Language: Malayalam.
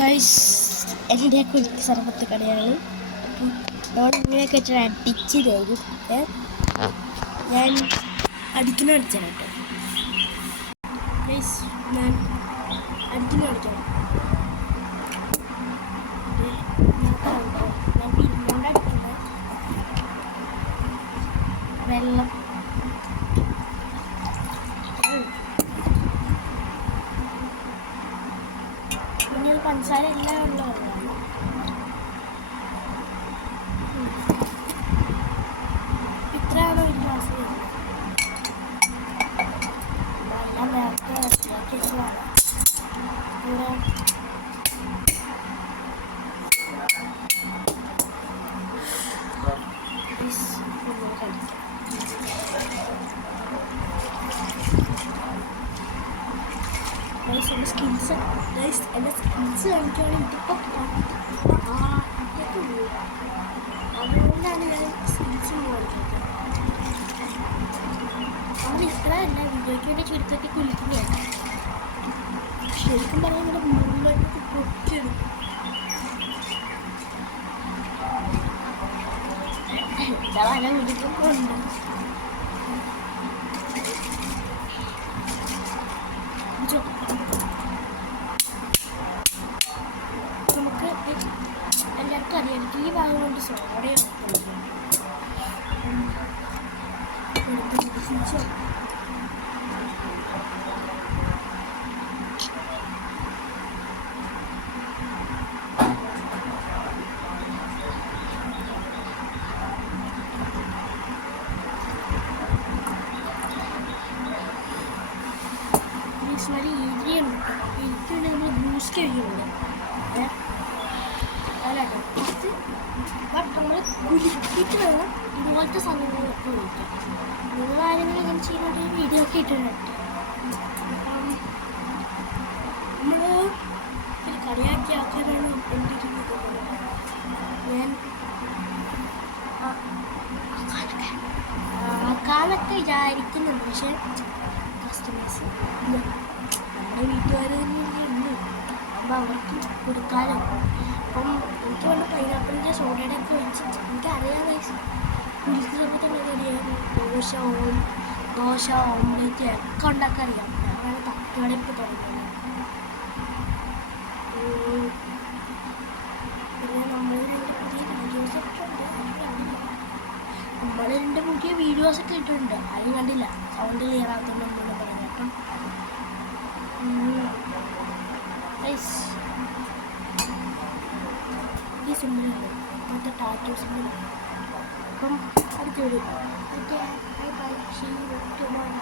ഗൈസ് എൻ്റെ കുലിക്ക് സർബത്ത് കടയാണ്. അപ്പം നമ്മൾ ഇങ്ങനെയൊക്കെ വെച്ചാൽ അടിച്ച് തരും. ഞാൻ അടിക്കണം കേട്ടോ ഗൈസ്, ഞാൻ അടിക്കണം വെള്ളം പഞ്ചസാര എല്ലാം ഉള്ളതാണ്. ഇത്രയാണ് ഒരു ഗ്ലാസ് വെള്ളം. നേരത്തെ എൻ്റെ സ്കിൽസ് കാണിക്കുകയാണെങ്കിൽ ഇതിപ്പോൾ അതുകൊണ്ടാണ് ഞാൻ സ്കിൽസ് കാണിക്കുന്നത്. നമ്മൾ ഇത്രയല്ല വീഡിയോയ്ക്ക് വേണ്ടി ചുരുക്കത്തി കുളിക്കുകയാണ്. ശരിക്കും പറഞ്ഞാൽ ഇവിടെ മുകളിലേക്ക് പൊട്ടിയെടുക്കും. പല വീഡിയോക്കൊക്കെ ഉണ്ട്. നമുക്ക് എല്ലാവർക്കും അറിയാം ഈ ഭാഗം കൊണ്ട് സോഡയാണ് വളരെ ഈസിയാണ്. എനിക്കുണ്ട് നമ്മൾ ബൂസ്റ്റ് കഴിയുന്നുണ്ട്. ബട്ട് നമ്മൾ കുലുക്കിയിട്ട് വേണം ഇതുപോലത്തെ സമയങ്ങളൊക്കെ വിളിക്കാം. നിങ്ങളാരെങ്കിലും ഇങ്ങനെ ചെയ്യുന്നുണ്ട് വീഡിയോ ഒക്കെ ഇട്ടിട്ടുണ്ട്. നമ്മൾ ഒരു കളിയാക്കി ആക്കാനാണ് കൊണ്ടിരുന്നത്. ഞാൻ ആക്കാനൊക്കെ വിചാരിക്കുന്നുണ്ട്, പക്ഷേ കസ്റ്റമേഴ്സ് നമ്മുടെ വീട്ടുകാർ തന്നെ ഉണ്ട്. അപ്പോൾ അവർക്ക് കൊടുക്കാനോ. അപ്പം എനിക്ക് വേണ്ട പൈനാപ്പിളിൻ്റെ സോഡയുടെ ഒക്കെ ഒഴിച്ച് എനിക്കറിയാതെ കുലിക്ക് സമയത്തുള്ള കറിയായിരുന്നു. ദോശ ഓംലേറ്റ് ഒക്കെ ഉണ്ടാക്കാൻ അറിയാം. ഞാനാണ് തട്ടുകടയൊക്കെ തുടങ്ങുന്നത്. പിന്നെ നമ്മളിതിൻ്റെ പുതിയ വീഡിയോസൊക്കെ ഇട്ടിട്ടുണ്ട്. ആരും കണ്ടില്ല, സൗണ്ട് ക്ലിയർ ആകുന്നുണ്ടെന്ന് പറയാം കേട്ടോ. ഈ സിമ്പിളുണ്ട്, ഇപ്പോഴത്തെ ടാറ്റോ സിമ്പിളാണ്. അപ്പം അടുത്ത video. Okay, bye bye, see you tomorrow.